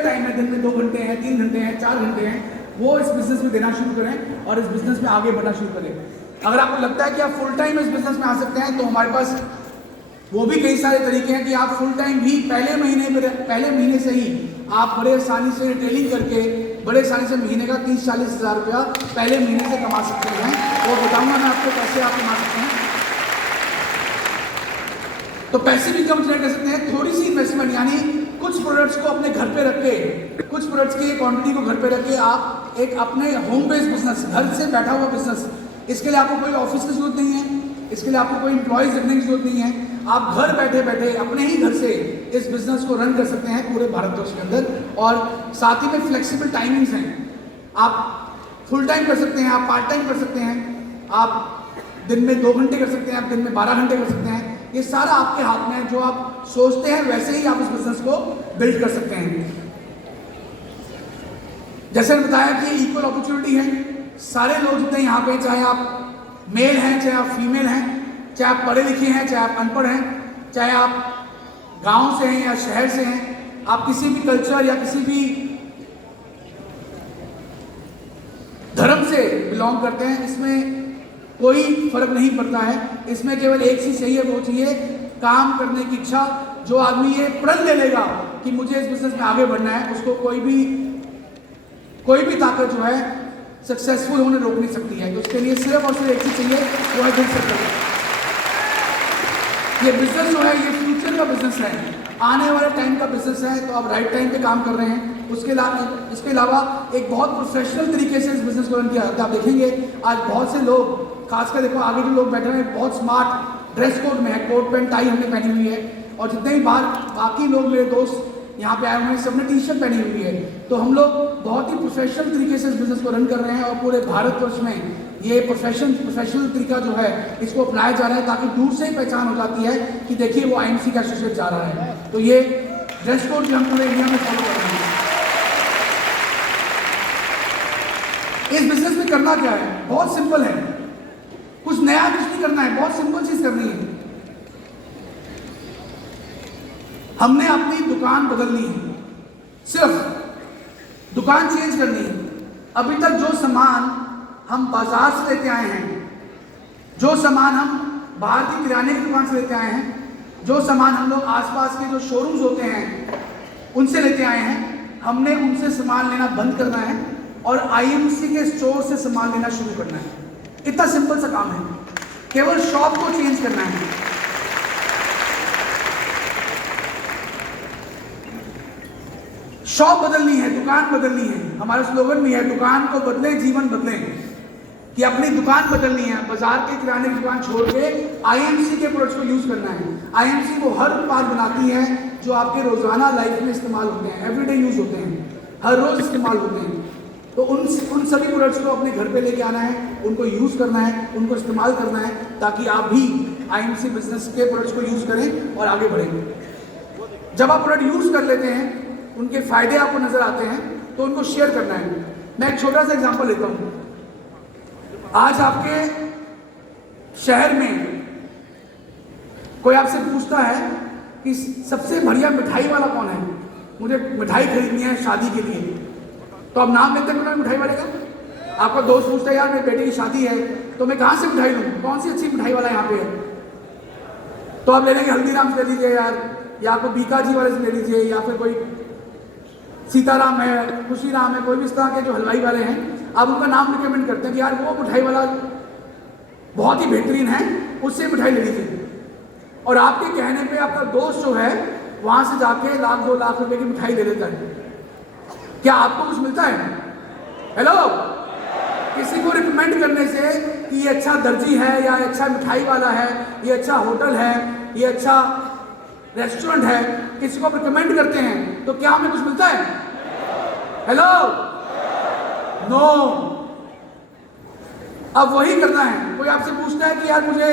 Spare time है, दिन में 2 घंटे हैं, 3 घंटे हैं, 4 घंटे हैं, वो इस बिजनेस में देना शुरू करें और इस बिजनेस में आगे बढ़ना शुरू करें। अगर आपको लगता है कि आप फुल टाइम इस बिजनेस में आ सकते हैं, तो हमारे पास वो भी कई सारे तरीके हैं कि आप फुल टाइम भी पहले महीने से ही आप बड़े आसानी से रिटेलिंग करके बड़े आसानी से महीने का 30-40 हज़ार रुपया पहले महीने से कमा सकते हैं। वो बताऊंगा मैं आपको कैसे आप कमा सकते हैं। तो पैसे भी कम जनरेट कर सकते हैं। थोड़ी सी इन्वेस्टमेंट, यानी कुछ प्रोडक्ट्स को अपने घर पे रख के, कुछ प्रोडक्ट्स की क्वांटिटी को घर पे रख के आप एक अपने होम बेस्ड बिजनेस, घर से बैठा हुआ बिजनेस, इसके लिए आपको कोई ऑफिस की जरूरत नहीं है, इसके लिए आपको कोई एम्प्लॉयज रखने की जरूरत नहीं है। आप घर बैठे बैठे अपने ही घर से इस बिजनेस को रन कर सकते हैं पूरे भारतवर्ष के अंदर। और साथ ही में फ्लेक्सिबल टाइमिंग्स हैं, आप फुल टाइम कर सकते हैं, आप पार्ट टाइम कर सकते हैं, आप दिन में 2 घंटे कर सकते हैं, आप दिन में 12 घंटे कर सकते हैं। ये सारा आपके हाथ में है। जो आप सोचते हैं वैसे ही आप इस बिजनेस को बिल्ड कर सकते हैं। जैसे मैंने बताया कि इक्वल अपॉर्चुनिटी है। सारे लोग जितने यहाँ पे, चाहे आप मेल हैं, चाहे आप फीमेल हैं, चाहे आप पढ़े लिखे हैं, चाहे आप अनपढ़ हैं, चाहे आप गांव से हैं या शहर से हैं, आप किसी भी कल्चर या किसी भी धर्म से बिलोंग करते हैं, इसमें कोई फर्क नहीं पड़ता है। इसमें केवल एक चीज चाहिए, वो चाहिए काम करने की इच्छा। जो आदमी ये प्रण ले लेगा कि मुझे इस बिजनेस में आगे बढ़ना है, उसको कोई भी ताकत जो है सक्सेसफुल होने रोक नहीं सकती है। तो उसके लिए सिर्फ और सिर्फ एक चीज चाहिए, वो है दिल से करना। ये बिजनेस जो है ये फ्यूचर का बिजनेस है, आने वाले टाइम का बिजनेस है। तो आप राइट टाइम पे काम कर रहे हैं। इसके अलावा एक बहुत प्रोफेशनल तरीके से इस बिजनेस को रन किया जाता है। आप देखेंगे आज बहुत से लोग, खासकर देखो आगे जो लोग बैठे हैं, बहुत स्मार्ट ड्रेस कोड में है, कोट पैंट टाई हमने पहनी हुई है, और जितने भी बाकी लोग मेरे दोस्त यहाँ पे आए हुए हैं, सबने टी-शर्ट पहनी हुई है। तो हम लोग बहुत ही प्रोफेशनल तरीके से इस बिजनेस को रन कर रहे हैं और पूरे भारतवर्ष में ये प्रोफेशनल तरीका जो है इसको अपनाया जा रहा है, ताकि दूर से ही पहचान हो जाती है कि देखिए वो IMC का एसोसिएट जा रहा है। तो ये ड्रेस कोड जो हम पूरे इंडिया में फॉलो कर रहे हैं। इस बिजनेस में करना क्या है, बहुत सिंपल है, कुछ नया कुछ नहीं करना है, बहुत सिंपल चीज करनी है। हमने अपनी दुकान बदलनी है, सिर्फ दुकान चेंज करनी है। अभी तक जो सामान हम बाजार से लेते आए हैं, जो सामान हम बाहर की किराने की दुकान से लेते आए हैं, जो सामान हम लोग आसपास के जो शोरूम्स होते हैं उनसे लेते आए हैं, हमने उनसे सामान लेना बंद करना है और IMC के स्टोर से सामान लेना शुरू करना है। इतना सिंपल सा काम है, केवल शॉप को चेंज करना है। शॉप बदलनी है, दुकान बदलनी है। हमारा स्लोगन भी है, दुकान को बदले जीवन बदले, कि अपनी दुकान बदलनी है। बाजार के किराने की दुकान छोड़ के IMC के प्रोडक्ट्स को यूज करना है। IMC वो हर उत्पाद बनाती है जो आपके रोजाना लाइफ में इस्तेमाल होते हैं, एवरीडे यूज होते हैं, हर रोज इस्तेमाल होते हैं। तो उन सभी प्रोडक्ट्स को अपने घर पे लेके आना है, उनको यूज करना है, उनको इस्तेमाल करना है, ताकि आप भी IMC बिजनेस के प्रोडक्ट्स को यूज करें और आगे बढ़ें। जब आप प्रोडक्ट यूज कर लेते हैं, उनके फायदे आपको नजर आते हैं, तो उनको शेयर करना है। मैं एक छोटा सा एग्जांपल लेता हूं। आज आपके शहर में कोई आपसे पूछता है कि सबसे बढ़िया मिठाई वाला कौन है, मुझे मिठाई खरीदनी है शादी के लिए, तो आप नाम लेते हैं मिठाई वाले का। आपका दोस्त पूछता है यार मेरे बेटे की शादी है, तो मैं कहाँ से मिठाई लूँ, कौन सी अच्छी मिठाई वाला यहाँ पे है, तो आप ले लेंगे हल्दीराम से ले लीजिए यार, या आपको बीकाजी वाले से ले लीजिए, या फिर कोई सीताराम है, खुशीराम है, कोई भी इस तरह के जो हलवाई वाले हैं, आप उनका नाम रिकमेंड करते हैं कि यार वो मिठाई वाला बहुत ही बेहतरीन है, उससे मिठाई ले लीजिए। और आपके कहने पे आपका दोस्त जो है वहां से जाके 1-2 लाख रुपए की मिठाई ले लेता है। क्या आपको कुछ मिलता है? हेलो, किसी को रिकमेंड करने से कि ये अच्छा दर्जी है, या अच्छा मिठाई वाला है, ये अच्छा होटल है, ये अच्छा रेस्टोरेंट है, किसी को आप रिकमेंड करते हैं, तो क्या हमें कुछ मिलता है? Hello, no. अब वही करना है। कोई आपसे पूछता है कि यार मुझे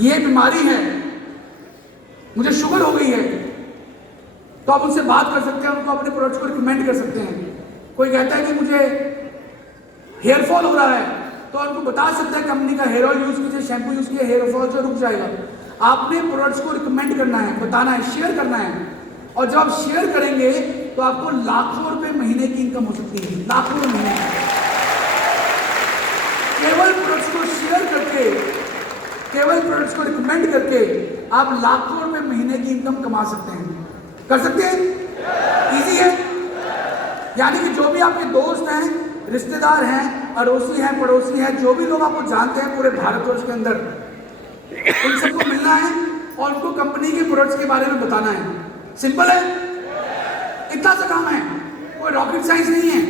ये बीमारी है, मुझे शुगर हो गई है, तो आप उनसे बात कर सकते हैं, उनको अपने प्रोडक्ट्स को रिकमेंड कर सकते हैं। कोई कहता है कि मुझे हेयर फॉल हो रहा है, तो उनको बता सकते हैं कंपनी का हेयर ऑयल यूज कीजिए, शैम्पू यूज कीजिए, हेयर फॉल जो रुक जाएगा। आपने प्रोडक्ट्स को रिकमेंड करना है, बताना है, शेयर करना है और जब आप शेयर करेंगे तो आपको लाखों रुपए महीने की इनकम हो सकती है, लाखों रुपए महीने की। केवल प्रोडक्ट्स को शेयर करके, केवल प्रोडक्ट्स को रिकमेंड करके आप लाखों रुपए महीने की इनकम कमा सकते हैं। कर सकते हैं? इजी है। यानी कि जो भी आपके दोस्त हैं, रिश्तेदार हैं, अड़ोसी हैं, पड़ोसी हैं, जो भी लोग आपको जानते हैं पूरे भारतवर्ष के अंदर, उन सबको मिलना है और उनको कंपनी के प्रोडक्ट्स के बारे में बताना है। सिंपल है, इतना सा काम है, कोई रॉकेट साइंस नहीं है।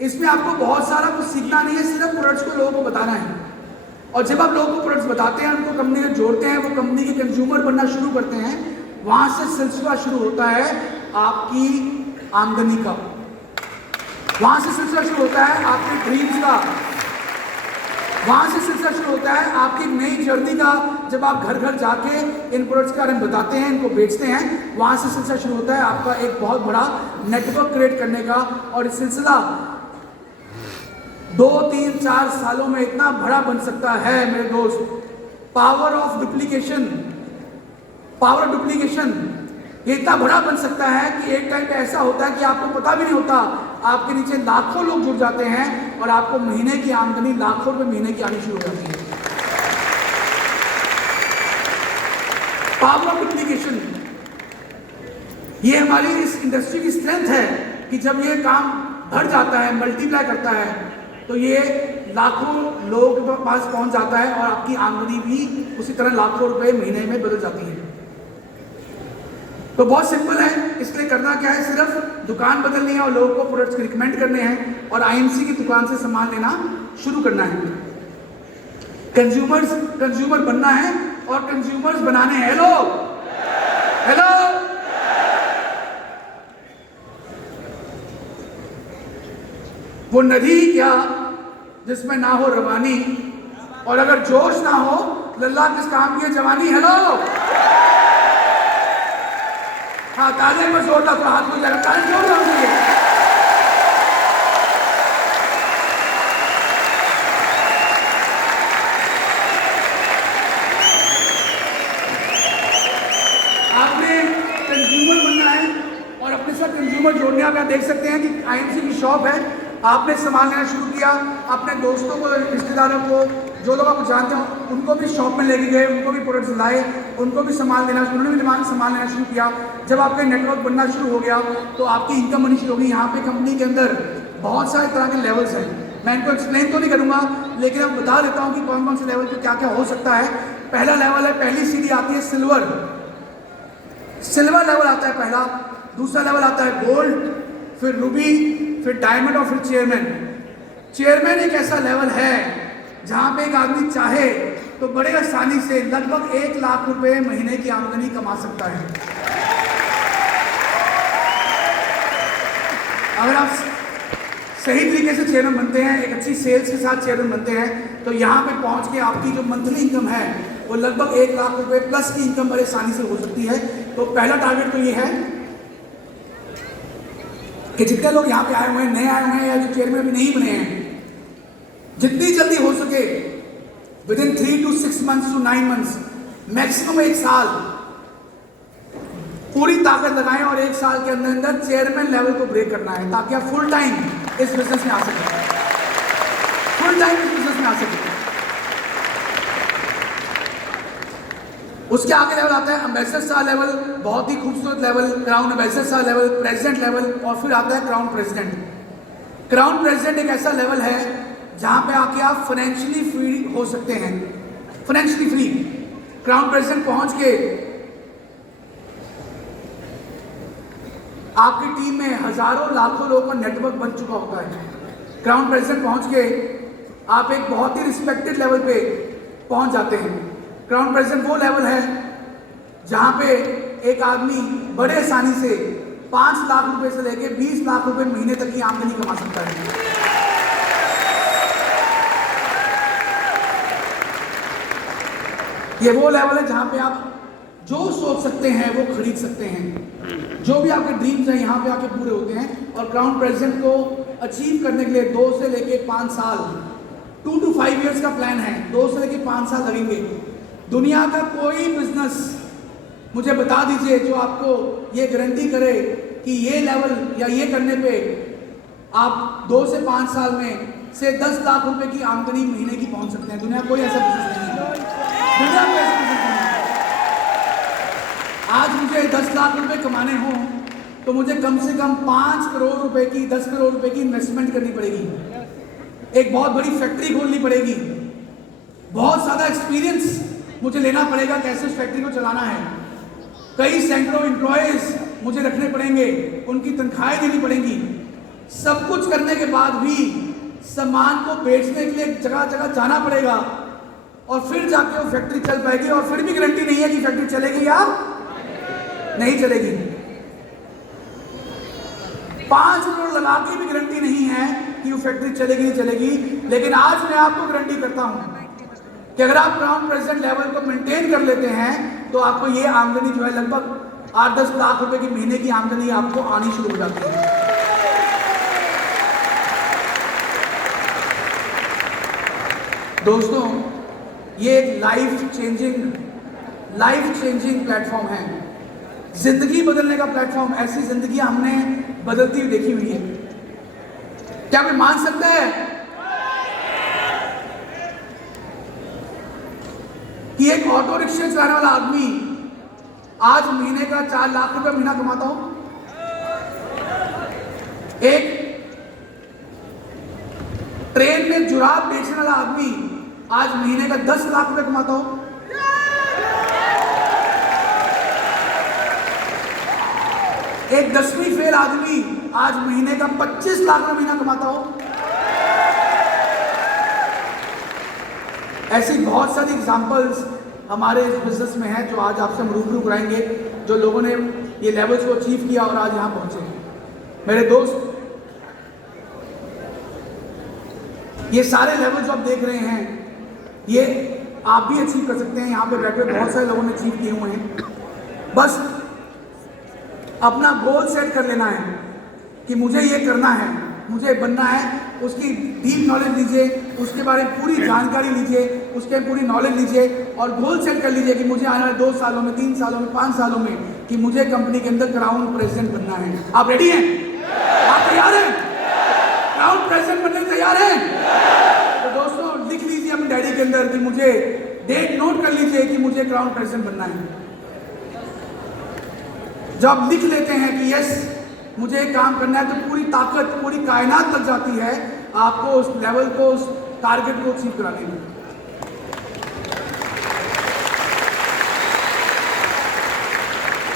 इसमें आपको बहुत सारा कुछ सीखना नहीं है, सिर्फ प्रोडक्ट्स को लोगों को बताना है। और जब आप लोगों को प्रोडक्ट्स बताते हैं, उनको कंपनी में जोड़ते हैं, वो कंपनी के कंज्यूमर बनना शुरू करते हैं, वहां से सिलसिला शुरू होता है आपकी आमदनी का, वहां से सिलसिला शुरू होता है आपके ड्रीम्स का, वहां से सिलसिला शुरू होता है आपकी नई जर्नी का। जब आप घर घर जाके इन प्रोडक्ट्स के बारे में बताते हैं, इनको बेचते हैं, वहां से सिलसिला शुरू होता है आपका एक बहुत बड़ा नेटवर्क क्रिएट करने का। और इस सिलसिला 2, 3, 4 सालों में इतना बड़ा बन सकता है मेरे दोस्त। Power of duplication, power of duplication ये इतना बड़ा बन सकता है कि एक टाइम पे ऐसा होता है कि आपको पता भी नहीं होता, आपके नीचे लाखों लोग जुड़ जाते हैं और आपको महीने की आमदनी लाखों रुपए महीने की आनी शुरू हो जाती है। पावर ऑफ डुप्लीकेशन, ये हमारी इस इंडस्ट्री की स्ट्रेंथ है कि जब ये काम बढ़ जाता है, मल्टीप्लाई करता है, तो ये लाखों लोगों के पास पहुंच जाता है और आपकी आमदनी भी उसी तरह लाखों रुपए महीने में बदल जाती है। तो बहुत सिंपल है, इसलिए करना क्या है, सिर्फ दुकान बदलनी है और लोगों को प्रोडक्ट्स रिकमेंड करने हैं और आईएमसी की दुकान से सामान लेना शुरू करना है। कंज्यूमर बनना है और कंज्यूमर्स बनाने हैं। हेलो हेलो, वो नदी क्या जिसमें ना हो रवानी, और अगर जोश ना हो लल्ला किस काम की है जवानी। हेलो, हाँ ताले में जोरदार थोड़ा हाथ को जाएगा, ताले जोरदार चाहिए। आपने कंज्यूमर बनना है और अपने साथ कंज्यूमर जोड़ने। आप यहाँ देख सकते हैं कि आईएमसी की शॉप है, आपने सामान लेना शुरू किया, अपने दोस्तों को, रिश्तेदारों को, जो लोग आपको जानते हो, उनको भी शॉप में लेके गए, उनको भी प्रोडक्ट्स लाए, उनको भी सामान देना, उन्होंने भी सामान लेना शुरू किया। जब आपका नेटवर्क बनना शुरू हो गया तो आपकी इनकम बननी शुरू होगी। यहाँ पे कंपनी के अंदर बहुत सारे तरह के लेवल्स हैं, मैं इनको एक्सप्लेन तो नहीं करूँगा, लेकिन अब बता देता हूँ कि कौन कौन से लेवल पे क्या क्या हो सकता है। पहला लेवल है, पहली सीढ़ी आती है सिल्वर, सिल्वर लेवल आता है पहला। दूसरा लेवल आता है गोल्ड, फिर रूबी, फिर डायमंड और फिर चेयरमैन। चेयरमैन एक ऐसा लेवल है जहां पे एक आदमी चाहे तो बड़े आसानी से लगभग 1 लाख रुपए महीने की आमदनी कमा सकता है। अगर आप सही तरीके से चेयरमैन बनते हैं, एक अच्छी सेल्स के साथ चेयरमैन बनते हैं, तो यहाँ पे पहुंच के आपकी जो मंथली इनकम है वो लगभग 1 लाख रुपए प्लस की इनकम बड़े आसानी से हो सकती है। तो पहला टारगेट तो ये है कि जितने लोग यहाँ पे आए हुए हैं, नए आए हुए हैं या जो चेयरमैन भी नहीं बने हैं, जितनी जल्दी हो सके within 3 to 6 months to 9 months, maximum 1 साल पूरी ताकत लगाएं और 1 साल के अंदर अंदर चेयरमैन लेवल को ब्रेक करना है, ताकि आप फुल टाइम इस बिजनेस में आ सकें, फुल टाइम इस बिजनेस में आ सकें। उसके आगे लेवल आता है एम्बेसडर स्टार लेवल, बहुत ही खूबसूरत level, crown ambassador star level, president level, और फिर आता है क्राउन प्रेसिडेंट। क्राउन प्रेसिडेंट एक ऐसा लेवल है जहां पे आके आप फाइनेंशियली फ्री हो सकते हैं, फाइनेंशियली फ्री। क्राउन प्रेसिडेंट पहुंच के आपकी टीम में हजारों लाखों लोगों का नेटवर्क बन चुका होता है। क्राउन प्रेसिडेंट पहुंच के आप एक बहुत ही रिस्पेक्टेड लेवल पे पहुंच जाते हैं। क्राउन प्रेसिडेंट वो लेवल है जहां पे एक आदमी बड़े आसानी से 5 लाख रुपए से लेके 20 लाख रुपए महीने तक की आमदनी कमा सकता है। ये वो लेवल है जहां पे आप जो सोच सकते हैं वो खरीद सकते हैं, जो भी आपके ड्रीम्स हैं यहाँ पे आके पूरे होते हैं। और क्राउन प्रेसिडेंट को अचीव करने के लिए 2 से लेके 5 साल, 2 to 5 years का प्लान है, 2 से लेके 5 साल लगेंगे। दुनिया का कोई बिजनेस मुझे बता दीजिए जो आपको ये गारंटी करे कि ये लेवल या ये करने पे आप 2 से 5 साल में से 10 लाख रुपए की आमदनी महीने की पहुंच सकते हैं। दुनिया कोई ऐसा बिजनेस नहीं है, दुनिया में ऐसा बिजनेस नहीं है। आज मुझे 10 लाख रुपए कमाने हों तो मुझे कम से कम 5 करोड़ रुपए की, 10 करोड़ रुपए की इन्वेस्टमेंट करनी पड़ेगी, एक बहुत बड़ी फैक्ट्री खोलनी पड़ेगी, बहुत ज़्यादा एक्सपीरियंस मुझे लेना पड़ेगा कैसे उस फैक्ट्री को चलाना है, कई सैकड़ों एम्प्लॉयज मुझे रखने पड़ेंगे, उनकी तनख्वाहें देनी पड़ेंगी। सब कुछ करने के बाद भी सामान को बेचने के लिए जगह जगह जाना पड़ेगा और फिर जाके वो फैक्ट्री चल पाएगी। और फिर भी गारंटी नहीं है कि फैक्ट्री चलेगी या नहीं चलेगी। 5 करोड़ लगा के भी गारंटी नहीं है कि वो फैक्ट्री चलेगी नहीं चलेगी। लेकिन आज मैं आपको गारंटी करता हूं कि अगर आप क्राउन प्रेसिडेंट लेवल को मेंटेन कर लेते हैं तो आपको ये आमदनी जो है लगभग 8-10 लाख रुपए की महीने की आमदनी आपको आनी शुरू हो जाती है। दोस्तों, ये एक लाइफ चेंजिंग प्लेटफॉर्म है, जिंदगी बदलने का प्लेटफॉर्म। ऐसी जिंदगी हमने बदलती हुई देखी हुई है। क्या कोई मान सकता है कि एक ऑटो रिक्शा चलाने वाला आदमी आज महीने का 4 लाख रुपए महीना कमाता हो? एक ट्रेन में जुराब बेचने वाला आदमी आज महीने का 10 लाख रुपए कमाता हो? एक 10वीं फेल आदमी आज महीने का 25 लाख रुपए महीना कमाता हो? ऐसी बहुत सारी एग्जांपल्स हमारे इस बिजनेस में है जो आज आपसे हम रूबरू कराएंगे, जो लोगों ने ये लेवल्स को अचीव किया और आज यहाँ पहुंचे। मेरे दोस्त, ये सारे लेवल जो आप देख रहे हैं ये आप भी अचीव कर सकते हैं। यहाँ पे बैठे बहुत सारे लोगों ने अचीव किए हुए हैं। बस अपना गोल सेट कर लेना है कि मुझे ये करना है, मुझे बनना है। उसकी डीप नॉलेज लीजिए, उसके बारे में पूरी जानकारी लीजिए, उसके पूरी नॉलेज लीजिए और गोल सेट कर लीजिए कि मुझे आने वाले 2 सालों में, 3 सालों में, 5 सालों में कि मुझे कंपनी के अंदर क्राउन प्रेसिडेंट बनना है। आप रेडी हैं? आप तैयार हैं? क्राउन प्रेसिडेंट बनने के तैयार हैं? तो दोस्तों, लिख लीजिए अपने डायरी के अंदर कि मुझे, डेट नोट कर लीजिए कि मुझे क्राउन प्रेसिडेंट बनना है। जब लिख लेते हैं कि यस मुझे काम करना है तो पूरी ताकत, पूरी कायनात लग जाती है आपको उस लेवल को, उस टारगेट को अचीव कराने में।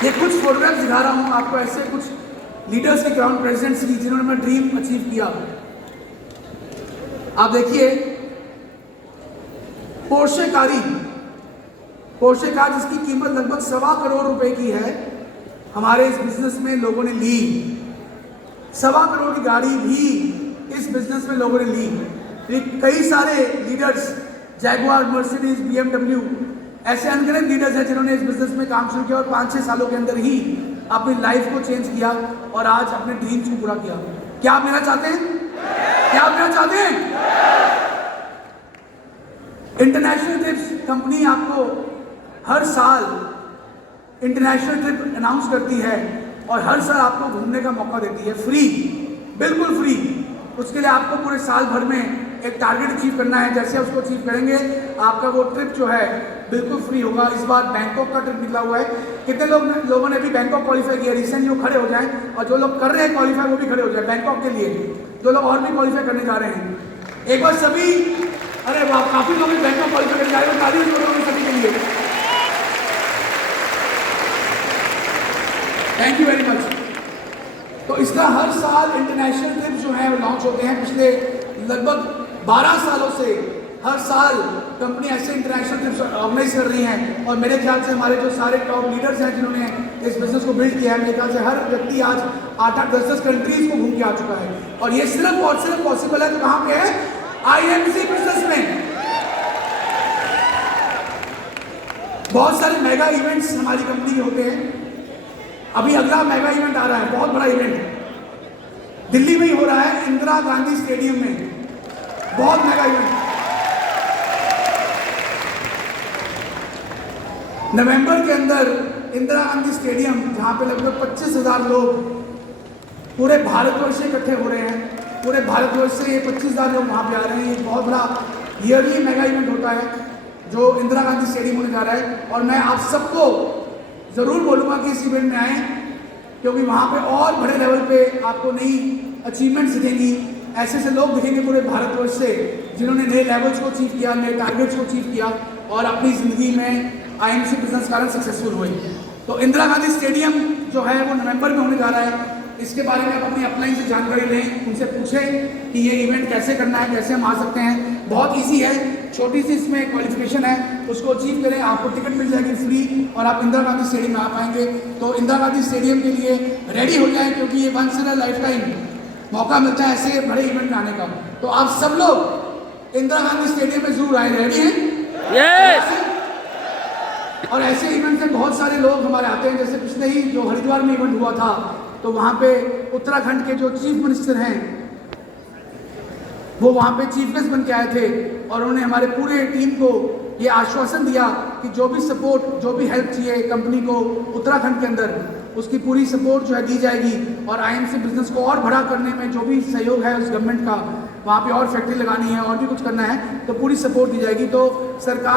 ये कुछ फोटोग्राफ्स दिखा रहा हूं आपको, ऐसे कुछ लीडर्स के, क्राउन प्रेसिडेंट्स की जिन्होंने अपना ड्रीम अचीव किया। आप देखिए पोर्शे कार जिसकी कीमत लगभग 1.25 करोड़ रुपए की है, हमारे इस बिजनेस में लोगों ने ली। 1.25 करोड़ की गाड़ी भी इस बिजनेस में लोगों ने ली। कई सारे लीडर्स, जैगुआर, मर्सिडीज, BMW, ऐसे अनगिनत लीडर्स हैं जिन्होंने इस बिजनेस में काम शुरू किया और 5-6 सालों के अंदर ही अपनी लाइफ को चेंज किया और आज अपने ड्रीम्स को पूरा किया। क्या आप मेरा चाहते हैं? क्या आप मेरा चाहते हैं? इंटरनेशनल ट्रिप्स कंपनी आपको हर साल इंटरनेशनल ट्रिप अनाउंस करती है और हर साल आपको घूमने का मौका देती है, फ्री, बिल्कुल फ्री। उसके लिए आपको पूरे साल भर में एक टारगेट अचीव करना है। जैसे उसको अचीव करेंगे आपका वो ट्रिप जो है बिल्कुल फ्री होगा। इस बार बैंकॉक का ट्रिप निकला हुआ है। कितने लोगों ने भी बैंकॉक क्वालिफाई किया? रिसेंटली वो खड़े हो जाएं, और जो लोग कर रहे हैं क्वालिफाई वो भी खड़े हो जाए बैंकॉक के लिए। जो लोग और भी क्वालिफाई करने जा रहे हैं, एक बार सभी, अरे वाह, काफी लोग बैंकॉक क्वालिफाई करने जा रहे हैं, ताली बजाओ सभी के लिए। Thank you very much. तो इसका हर साल इंटरनेशनल ट्रिप जो है वो लॉन्च होते हैं। पिछले लगभग 12 सालों से हर साल कंपनी ऐसे इंटरनेशनल ट्रिप्स ऑर्गेनाइज कर रही हैं और मेरे ख्याल से हमारे जो सारे टॉप लीडर्स हैं जिन्होंने इस बिजनेस को बिल्ड किया है, मेरे ख्याल से हर व्यक्ति आज 8-8, 10-10 कंट्रीज को घूम के आ चुका है। और ये सिर्फ और सिर्फ पॉसिबल है तो कहाँ पे है? IMC बिजनेस में। बहुत सारे मेगा इवेंट्स हमारी कंपनी के होते हैं। अभी अगला मेगा इवेंट आ रहा है, बहुत बड़ा इवेंट दिल्ली में ही हो रहा है, इंदिरा गांधी स्टेडियम में, बहुत मेगा इवेंट। नवंबर के अंदर इंदिरा गांधी स्टेडियम, जहाँ पे लगभग 25,000 लोग पूरे भारतवर्ष से इकट्ठे हो रहे हैं, पूरे भारतवर्ष से ये 25,000 लोग वहाँ पे आ रहे हैं। ये बहुत बड़ा ईयरली मेगा इवेंट होता है जो इंदिरा गांधी स्टेडियम होने जा रहा है। और मैं आप सबको ज़रूर बोलूँगा कि इस इवेंट में आएँ, क्योंकि वहाँ पे और बड़े लेवल पे आपको नई अचीवमेंट्स दिखेंगी। ऐसे ऐसे लोग दिखेंगे पूरे भारतवर्ष से जिन्होंने नए लेवल्स को अचीव किया, नए टारगेट्स को अचीव किया और अपनी ज़िंदगी में आईएमसी बिजनेस कारण सक्सेसफुल हुए। तो इंदिरा गांधी स्टेडियम जो है वो नवंबर में होने जा रहा है। इसके बारे में आप अपनी अपलाइन से जानकारी लें, उनसे पूछें कि ये इवेंट कैसे करना है, कैसे हम आ सकते हैं। बहुत इजी है, छोटी सी इसमें क्वालिफिकेशन है, उसको अचीव करें, आपको टिकट मिल जाएगी फ्री और आप इंदिरा गांधी स्टेडियम में आ पाएंगे। तो इंदिरा गांधी स्टेडियम के लिए रेडी हो जाए, क्योंकि ये once in a life time मौका मिलता है ऐसे बड़े इवेंट में आने का। तो आप सब लोग इंदिरा गांधी स्टेडियम में जरूर आए। रेडी हैं? यस। और ऐसे इवेंट में बहुत सारे लोग हमारे आते हैं, जैसे पिछले ही जो हरिद्वार में इवेंट हुआ था, तो वहाँ पे उत्तराखंड के जो चीफ मिनिस्टर हैं वो वहाँ पे चीफ गेस्ट बन के आए थे और उन्होंने हमारे पूरे टीम को ये आश्वासन दिया कि जो भी सपोर्ट, जो भी हेल्प चाहिए कंपनी को उत्तराखंड के अंदर, उसकी पूरी सपोर्ट जो है दी जाएगी। और आईएमसी बिजनेस को और बड़ा करने में जो भी सहयोग है उस गवर्नमेंट का, वहाँ पे और फैक्ट्री लगानी है और भी कुछ करना है तो पूरी सपोर्ट दी जाएगी। तो सरकार